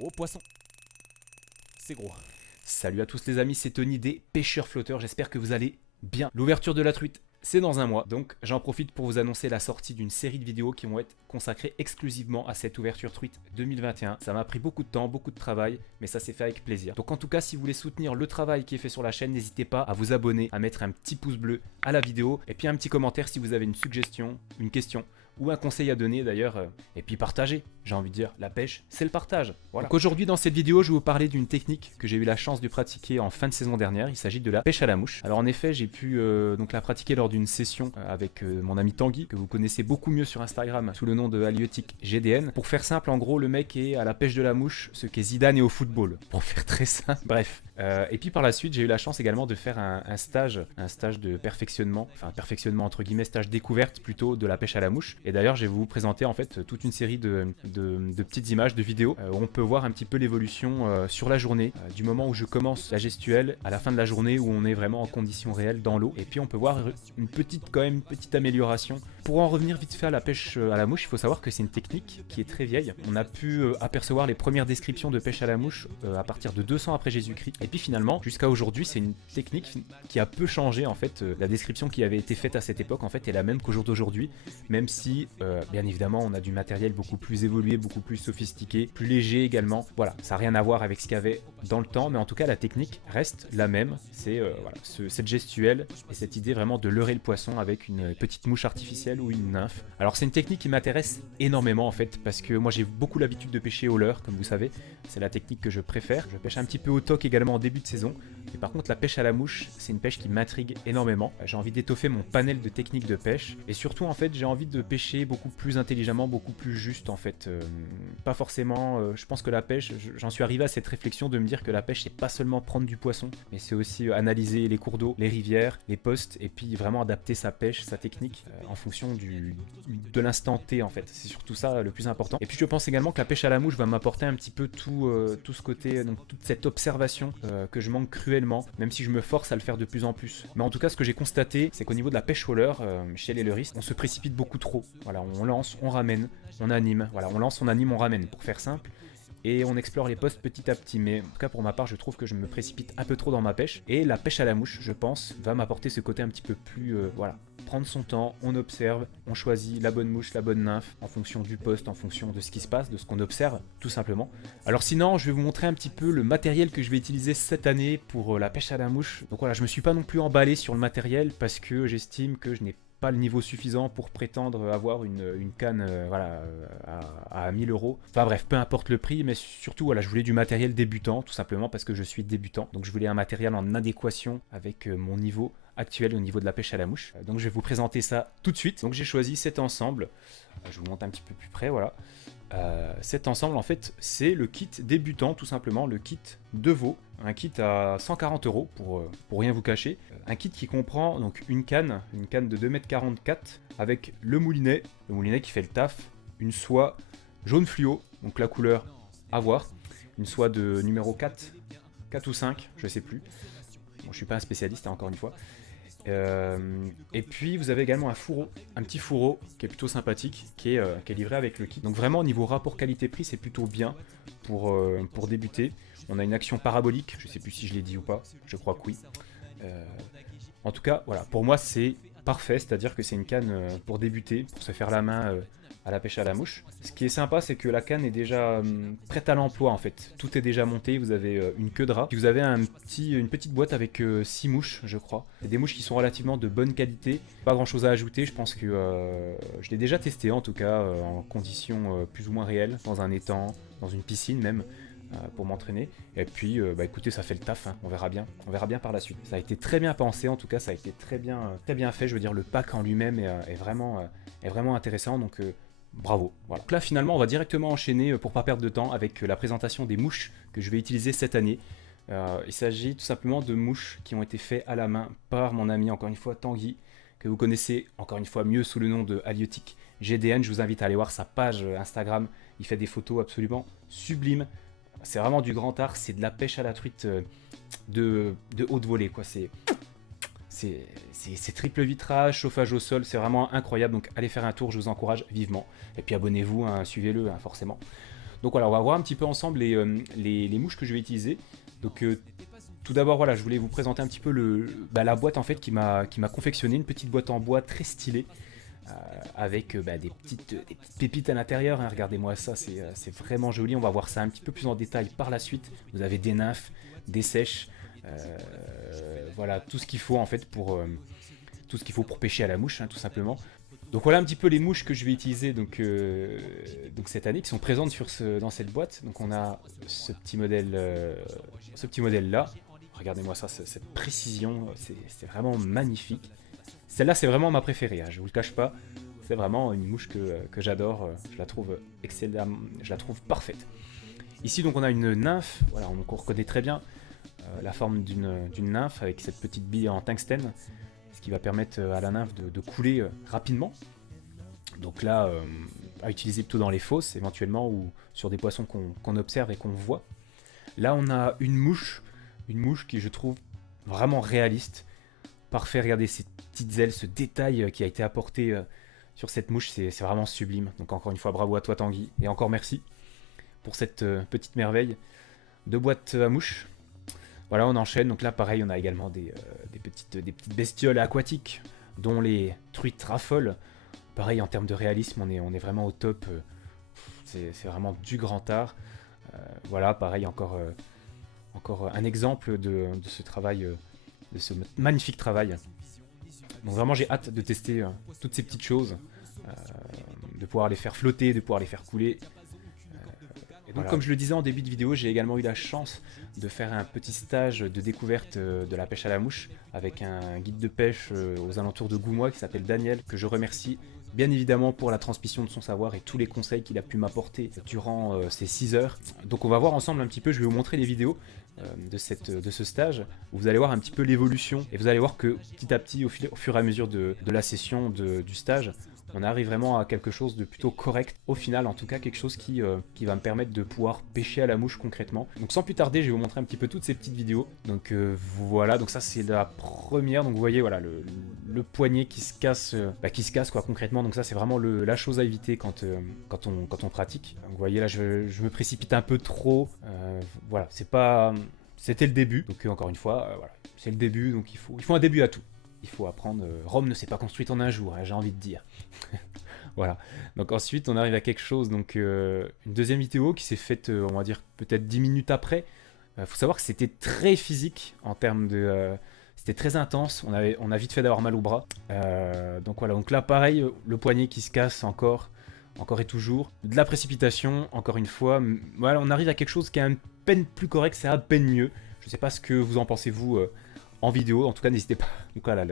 Oh poisson, c'est gros. Salut à tous les amis, c'est Tony des pêcheurs flotteurs, j'espère que vous allez bien. L'ouverture de la truite, c'est dans un mois, donc j'en profite pour vous annoncer la sortie d'une série de vidéos qui vont être consacrées exclusivement à cette ouverture truite 2021. Ça m'a pris beaucoup de temps, beaucoup de travail, mais ça s'est fait avec plaisir. Donc en tout cas, si vous voulez soutenir le travail qui est fait sur la chaîne, n'hésitez pas à vous abonner, à mettre un petit pouce bleu à la vidéo, et puis un petit commentaire si vous avez une suggestion, une question, ou un conseil à donner d'ailleurs, et puis partagez, j'ai envie de dire, la pêche, c'est le partage. Voilà. Donc aujourd'hui dans cette vidéo, je vais vous parler d'une technique que j'ai eu la chance de pratiquer en fin de saison dernière, il s'agit de la pêche à la mouche. Alors en effet, j'ai pu donc la pratiquer lors d'une session avec mon ami Tanguy, que vous connaissez beaucoup mieux sur Instagram sous le nom de Halieutique GDN. Pour faire simple, en gros, le mec est à la pêche de la mouche, ce qu'est Zidane est au football, pour faire très simple. Bref. Et puis par la suite, j'ai eu la chance également de faire un stage de perfectionnement, enfin perfectionnement entre guillemets, stage découverte plutôt de la pêche à la mouche. Et d'ailleurs, je vais vous présenter en fait toute une série de petites images, de vidéos où on peut voir un petit peu l'évolution sur la journée, du moment où je commence la gestuelle à la fin de la journée où on est vraiment en conditions réelles dans l'eau. Et puis on peut voir une petite amélioration. Pour en revenir vite fait à la pêche à la mouche, il faut savoir que c'est une technique qui est très vieille. On a pu apercevoir les premières descriptions de pêche à la mouche à partir de 200 après Jésus-Christ. Et puis finalement, jusqu'à aujourd'hui, c'est une technique qui a peu changé en fait. La description qui avait été faite à cette époque en fait est la même qu'au jour d'aujourd'hui, même si bien évidemment on a du matériel beaucoup plus évolué, beaucoup plus sophistiqué, plus léger également. Voilà, ça n'a rien à voir avec ce qu'il y avait dans le temps, mais en tout cas la technique reste la même. C'est voilà, cette gestuelle et cette idée vraiment de leurrer le poisson avec une petite mouche artificielle ou une nymphe. Alors c'est une technique qui m'intéresse énormément en fait, parce que moi j'ai beaucoup l'habitude de pêcher au leurre, comme vous savez. C'est la technique que je préfère. Je pêche un petit peu au toc également en début de saison. Mais par contre la pêche à la mouche, c'est une pêche qui m'intrigue énormément. J'ai envie d'étoffer mon panel de techniques de pêche. Et surtout en fait j'ai envie de pêcher beaucoup plus intelligemment, beaucoup plus juste en fait. Pas forcément, je pense que la pêche, j'en suis arrivé à cette réflexion de me dire que la pêche c'est pas seulement prendre du poisson, mais c'est aussi analyser les cours d'eau, les rivières, les postes, et puis vraiment adapter sa pêche, sa technique en fonction de l'instant T en fait. C'est surtout ça le plus important. Et puis je pense également que la pêche à la mouche va m'apporter un petit peu tout ce côté, donc toute cette observation que je manque cruellement, même si je me force à le faire de plus en plus. Mais en tout cas, ce que j'ai constaté, c'est qu'au niveau de la pêche au leurre, chez les leuristes, on se précipite beaucoup trop. Voilà, on lance, on ramène, on anime. Voilà, on lance, on anime, on ramène, pour faire simple. Et on explore les postes petit à petit. Mais en tout cas, pour ma part, je trouve que je me précipite un peu trop dans ma pêche. Et la pêche à la mouche, je pense, va m'apporter ce côté un petit peu plus, voilà, prendre son temps, on observe, on choisit la bonne mouche, la bonne nymphe, en fonction du poste, en fonction de ce qui se passe, de ce qu'on observe, tout simplement. Alors sinon, je vais vous montrer un petit peu le matériel que je vais utiliser cette année pour la pêche à la mouche. Donc voilà, je me suis pas non plus emballé sur le matériel parce que j'estime que je n'ai pas le niveau suffisant pour prétendre avoir une canne voilà, à 1000 euros. Enfin bref, peu importe le prix, mais surtout voilà, je voulais du matériel débutant, tout simplement parce que je suis débutant. Donc je voulais un matériel en adéquation avec mon niveau actuel au niveau de la pêche à la mouche. Donc je vais vous présenter ça tout de suite. Donc j'ai choisi cet ensemble. Je vous montre un petit peu plus près, voilà. Cet ensemble en fait c'est le kit débutant, tout simplement le kit de veau, un kit à 140 euros pour rien vous cacher, un kit qui comprend donc une canne de 2,44 m avec le moulinet qui fait le taf, une soie jaune fluo, donc la couleur à voir, une soie de numéro 4 ou 5, je sais plus, bon, je suis pas un spécialiste hein, encore une fois. Et puis vous avez également un petit fourreau qui est plutôt sympathique, qui est livré avec le kit. Donc vraiment au niveau rapport qualité-prix c'est plutôt bien pour débuter. On a une action parabolique, je sais plus si je l'ai dit ou pas, je crois que oui. En tout cas voilà, pour moi c'est parfait, c'est-à-dire que c'est une canne pour débuter, pour se faire la main à la pêche à la mouche. Ce qui est sympa, c'est que la canne est déjà prête à l'emploi en fait. Tout est déjà monté, vous avez une queue de rat, puis vous avez une petite boîte avec 6 mouches, je crois. C'est des mouches qui sont relativement de bonne qualité. Pas grand chose à ajouter, je pense que je l'ai déjà testé en tout cas en conditions plus ou moins réelles, dans un étang, dans une piscine même. Pour m'entraîner, et puis bah écoutez, ça fait le taf, hein. On verra bien par la suite. Ça a été très bien pensé, en tout cas ça a été très bien fait, je veux dire le pack en lui-même est vraiment intéressant, donc bravo. Voilà. Donc là finalement on va directement enchaîner pour pas perdre de temps avec la présentation des mouches que je vais utiliser cette année. Il s'agit tout simplement de mouches qui ont été faites à la main par mon ami encore une fois Tanguy, que vous connaissez encore une fois mieux sous le nom de Halieutique GDN. Je vous invite à aller voir sa page Instagram, il fait des photos absolument sublimes. C'est vraiment du grand art, c'est de la pêche à la truite de haute volée, quoi. C'est triple vitrage, chauffage au sol, c'est vraiment incroyable. Donc allez faire un tour, je vous encourage vivement. Et puis abonnez-vous, hein, suivez-le hein, forcément. Donc voilà, on va voir un petit peu ensemble les mouches que je vais utiliser. Donc tout d'abord, voilà, je voulais vous présenter un petit peu la boîte en fait qui m'a confectionné, une petite boîte en bois très stylée. Avec des petites pépites à l'intérieur, hein. Regardez-moi ça, c'est vraiment joli. On va voir ça un petit peu plus en détail par la suite. Vous avez des nymphes, des sèches, voilà tout ce qu'il faut en fait pour pêcher à la mouche, hein, tout simplement. Donc voilà un petit peu les mouches que je vais utiliser donc cette année, qui sont présentes dans cette boîte. Donc on a ce petit modèle là. Regardez-moi ça, cette précision, c'est vraiment magnifique. Celle-là, c'est vraiment ma préférée, hein, je vous le cache pas. C'est vraiment une mouche que j'adore, je la trouve excellente, je la trouve parfaite. Ici, donc, on a une nymphe, voilà, on reconnaît très bien la forme d'une nymphe avec cette petite bille en tungstène, ce qui va permettre à la nymphe de couler rapidement. Donc là, à utiliser plutôt dans les fosses, éventuellement, ou sur des poissons qu'on observe et qu'on voit. Là, on a une mouche qui, je trouve, vraiment réaliste. Parfait, regardez ces petites ailes, ce détail qui a été apporté sur cette mouche, c'est vraiment sublime. Donc encore une fois, bravo à toi Tanguy, et encore merci pour cette petite merveille de boîte à mouches. Voilà, on enchaîne. Donc là, pareil, on a également des petites bestioles aquatiques, dont les truites raffolent. Pareil, en termes de réalisme, on est vraiment au top. C'est vraiment du grand art. Voilà, pareil, encore un exemple de ce travail. De ce magnifique travail. Donc vraiment j'ai hâte de tester toutes ces petites choses, de pouvoir les faire flotter, de pouvoir les faire couler. Et donc voilà. Comme je le disais en début de vidéo, j'ai également eu la chance de faire un petit stage de découverte de la pêche à la mouche avec un guide de pêche aux alentours de Goumois qui s'appelle Daniel, que je remercie bien évidemment pour la transmission de son savoir et tous les conseils qu'il a pu m'apporter durant ces 6 heures. Donc on va voir ensemble un petit peu, je vais vous montrer les vidéos de ce stage, où vous allez voir un petit peu l'évolution, et vous allez voir que petit à petit, au fur et à mesure de la session du stage, on arrive vraiment à quelque chose de plutôt correct, au final en tout cas quelque chose qui va me permettre de pouvoir pêcher à la mouche concrètement. Donc sans plus tarder, je vais vous montrer un petit peu toutes ces petites vidéos. Donc voilà, donc ça c'est la première, donc vous voyez voilà le poignet qui se casse quoi concrètement, donc ça c'est vraiment la chose à éviter quand on pratique. Donc vous voyez là je me précipite un peu trop, voilà, c'était le début, donc encore une fois, voilà, c'est le début, donc il faut un début à tout. Il faut apprendre, Rome ne s'est pas construite en un jour, hein, j'ai envie de dire. Voilà, donc ensuite on arrive à quelque chose, donc une deuxième vidéo qui s'est faite, on va dire peut-être 10 minutes après. Faut savoir que c'était très physique en termes de... c'était très intense, on a vite fait d'avoir mal au bras. Donc voilà, donc là pareil, le poignet qui se casse encore et toujours. De la précipitation, encore une fois. Voilà, on arrive à quelque chose qui est à peine plus correct, c'est à peine mieux. Je sais pas ce que vous en pensez vous en vidéo, en tout cas n'hésitez pas. Donc voilà,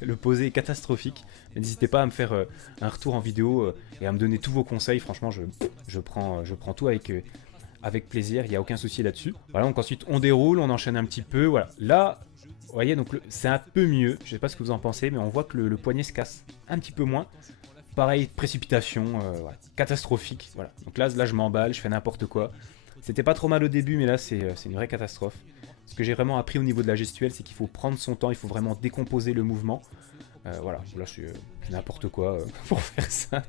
le posé est catastrophique. N'hésitez pas à me faire un retour en vidéo et à me donner tous vos conseils. Franchement, je prends tout avec plaisir, il n'y a aucun souci là-dessus. Voilà, donc ensuite on déroule, on enchaîne un petit peu. Voilà, là, vous voyez, donc c'est un peu mieux. Je sais pas ce que vous en pensez, mais on voit que le poignet se casse un petit peu moins. Pareil, précipitation, voilà, catastrophique. Voilà. Donc là, je m'emballe, je fais n'importe quoi. C'était pas trop mal au début, mais là, c'est une vraie catastrophe. Ce que j'ai vraiment appris au niveau de la gestuelle, c'est qu'il faut prendre son temps, il faut vraiment décomposer le mouvement. Voilà, là, c'est n'importe quoi pour faire ça.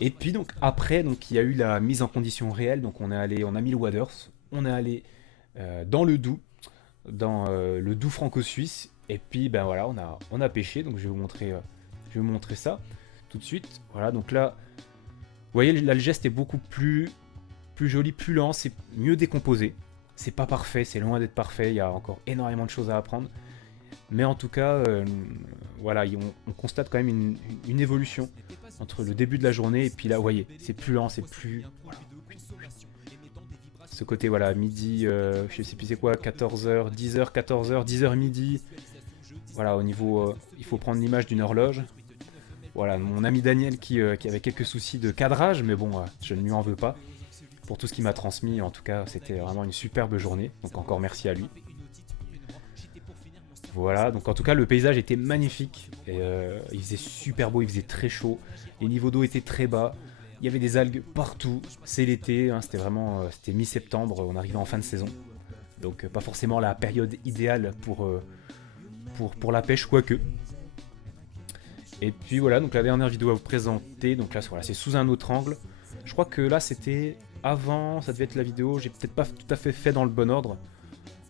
Et puis, donc, après, donc, il y a eu la mise en condition réelle. Donc, on a mis le waders, on est allé dans le Doubs, le Doubs franco-suisse. Et puis, ben voilà, on a pêché. Donc, je vais vous montrer ça tout de suite. Voilà, donc là, vous voyez, là, le geste est beaucoup plus joli, plus lent, c'est mieux décomposé. C'est pas parfait, c'est loin d'être parfait, il y a encore énormément de choses à apprendre. Mais en tout cas, voilà, on constate quand même une évolution entre le début de la journée et puis là, vous voyez, c'est plus lent, c'est plus... Voilà. Ce côté, voilà, midi, je sais plus c'est quoi, 14h, 10h, 14h, 10h midi. Voilà, au niveau, il faut prendre l'image d'une horloge. Voilà, mon ami Daniel qui avait quelques soucis de cadrage, mais bon, je ne lui en veux pas. Pour tout ce qu'il m'a transmis, en tout cas, c'était vraiment une superbe journée. Donc encore merci à lui. Voilà, donc en tout cas, le paysage était magnifique. Et, il faisait super beau, il faisait très chaud. Les niveaux d'eau étaient très bas. Il y avait des algues partout. C'est l'été, hein, c'était vraiment c'était mi-septembre, on arrivait en fin de saison. Donc pas forcément la période idéale pour la pêche, quoique. Et puis voilà, donc la dernière vidéo à vous présenter. Donc là, voilà, c'est sous un autre angle. Je crois que là c'était avant, ça devait être la vidéo, j'ai peut-être pas tout à fait dans le bon ordre.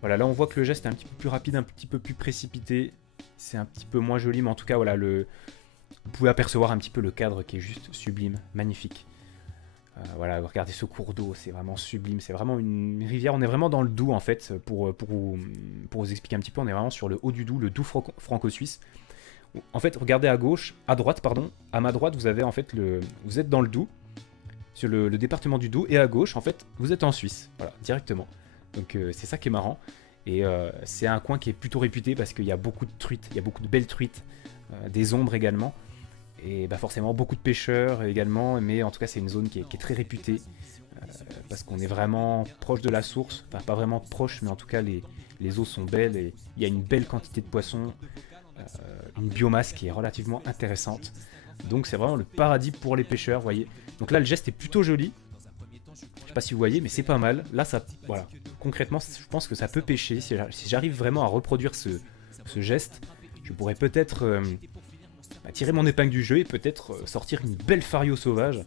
Voilà, là on voit que le geste est un petit peu plus rapide, un petit peu plus précipité. C'est un petit peu moins joli, mais en tout cas, voilà, vous pouvez apercevoir un petit peu le cadre qui est juste sublime, magnifique. Voilà, regardez ce cours d'eau, c'est vraiment sublime, c'est vraiment une rivière. On est vraiment dans le Doubs en fait, pour vous expliquer un petit peu, on est vraiment sur le haut du Doubs, le Doubs franco-suisse. En fait, regardez à droite, pardon, à ma droite, vous avez en fait vous êtes dans le Doubs, sur le département du Doubs, et à gauche, en fait, vous êtes en Suisse, voilà, directement. Donc c'est ça qui est marrant. Et c'est un coin qui est plutôt réputé parce qu'il y a beaucoup de truites, il y a beaucoup de belles truites, des ombres également. Et bah forcément beaucoup de pêcheurs également, mais en tout cas c'est une zone qui est très réputée parce qu'on est vraiment proche de la source, enfin pas vraiment proche, mais en tout cas les eaux sont belles et il y a une belle quantité de poissons, une biomasse qui est relativement intéressante. Donc c'est vraiment le paradis pour les pêcheurs, vous voyez. Donc là le geste est plutôt joli. Je sais pas si vous voyez, mais c'est pas mal. Là, ça, voilà. Concrètement, je pense que ça peut pêcher. Si j'arrive vraiment à reproduire ce geste, je pourrais peut-être tirer mon épingle du jeu et peut-être sortir une belle fario sauvage.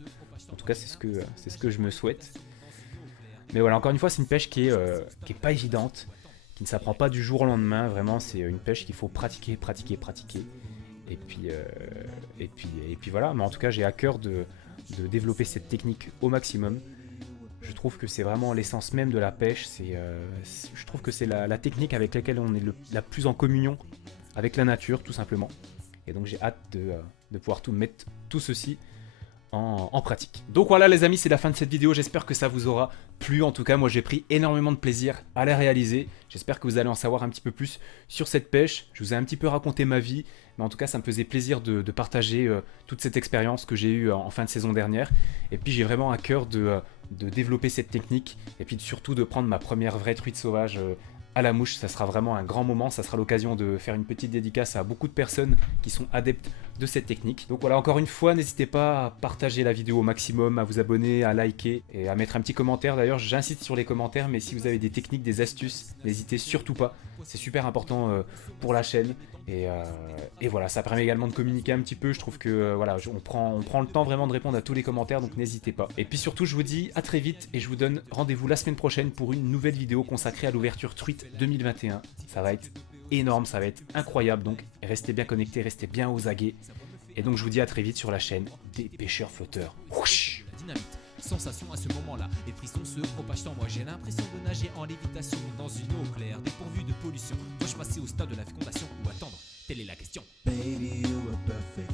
En tout cas, c'est ce que je me souhaite. Mais voilà, encore une fois, c'est une pêche qui est pas évidente, qui ne s'apprend pas du jour au lendemain. Vraiment, c'est une pêche qu'il faut pratiquer. Et puis voilà. Mais en tout cas, j'ai à cœur de développer cette technique au maximum. Je trouve que c'est vraiment l'essence même de la pêche. Je trouve que c'est la technique avec laquelle on est la plus en communion avec la nature, tout simplement. Et donc j'ai hâte de pouvoir mettre tout ceci en pratique. Donc voilà les amis, c'est la fin de cette vidéo. J'espère que ça vous aura plu. En tout cas, moi j'ai pris énormément de plaisir à la réaliser. J'espère que vous allez en savoir un petit peu plus sur cette pêche. Je vous ai un petit peu raconté ma vie. Mais en tout cas, ça me faisait plaisir de partager toute cette expérience que j'ai eue en fin de saison dernière. Et puis j'ai vraiment à cœur de développer cette technique. Et puis surtout de prendre ma première vraie truite sauvage à la mouche. Ça sera vraiment un grand moment. Ça sera l'occasion de faire une petite dédicace à beaucoup de personnes qui sont adeptes de cette technique. Donc voilà, encore une fois, n'hésitez pas à partager la vidéo au maximum, à vous abonner, à liker et à mettre un petit commentaire. D'ailleurs, j'insiste sur les commentaires, mais si vous avez des techniques, des astuces, n'hésitez surtout pas. C'est super important pour la chaîne. Et voilà, ça permet également de communiquer un petit peu. Je trouve que voilà, on prend le temps vraiment de répondre à tous les commentaires, donc n'hésitez pas. Et puis surtout, je vous dis à très vite et je vous donne rendez-vous la semaine prochaine pour une nouvelle vidéo consacrée à l'ouverture truite 2021. Ça va être énorme, ça va être incroyable, donc restez bien connectés, restez bien aux aguets. Et donc je vous dis à très vite sur la chaîne des pêcheurs flotteurs. Whoosh. Sensation à ce moment-là, les frissons se propagent en moi. J'ai l'impression de nager en lévitation dans une eau claire, dépourvue de pollution. Dois-je passer au stade de la fécondation ou attendre? Telle est la question. Baby, you were perfect.